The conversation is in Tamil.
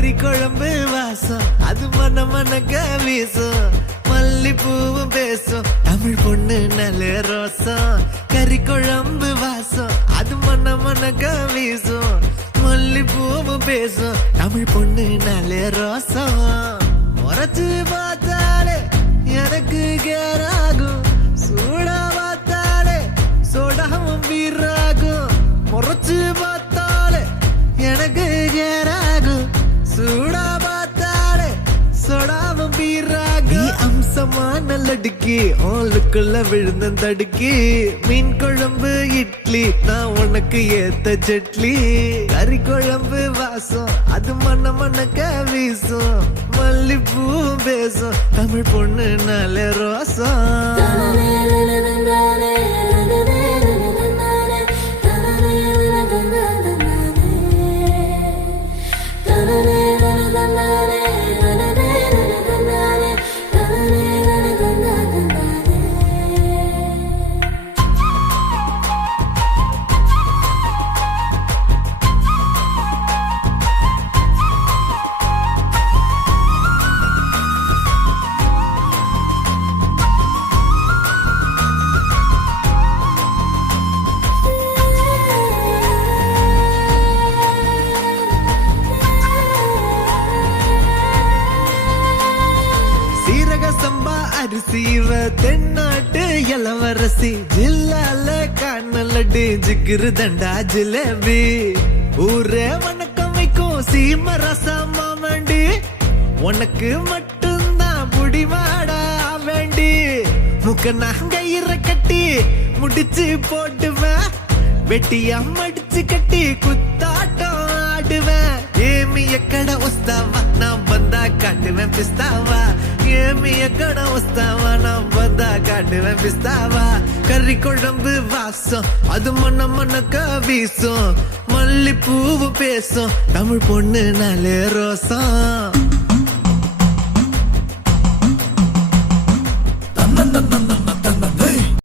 கறி குழம்பு வாசம் அது மன மனக்க வீசும் மல்லிப்பூவும் பேசும் தமிழ் பொண்ணு நல்ல ரோசம் கறி குழம்பு வாசம் அது மன மனக்க வீசும் மல்லிப்பூவும் பேசும் தமிழ் பொண்ணு நல்ல ரோசம் முறைச்சு பார்த்தாலே எனக்கு கேராகும் சூடா பார்த்தாலே சோடாவும் வீராகும் முறைச்சு பார்த்தாலே எனக்கு கேராகும் சூடா பார்த்தாலே சோடாவும் வீராகும் அம்சமான லடுக்கி ஆளுக்குள்ள விழுந்த தடுக்கி மீன் குழம்பு இட்லி நான் உனக்கு ஏத்த சட்லி கறி குழம்பு வாசம் அது மன மனக்க வீசும் மல்லிப்பூ பேசும் தமிழ் பொண்ணு நல்ல ரோசம் சம்பா அரிசிவ தென்னாட்டு இளவரசி ஜில்லால காணலடி ஜிகிரு தண்டா ஜிலேபி ஊரே வணக்கம் வைக்கும் சீம ரசமா வேண்டி உனக்கு மட்டும்தான் புடிவாடா வேண்டி முக்க நாங்கயிற கட்டி முடிச்சு போட்டுவேன் வெட்டியா மடிச்சு கட்டி குத்தாட்டம் ஆடுவேன் ஏமி எக்கட உஸ்தாவா நான் வந்தா காட்டுவேன் பிஸ்தாவா ஏமி எக்கட உஸ்தாவா நான் வந்தா காட்டுவேன் பிஸ்தாவா கறி குழம்பு வாசம் அது மன மனக்க வீசும் மல்லிப்பூவு பேசும் தமிழ் பொண்ணு நல்ல ரோசம்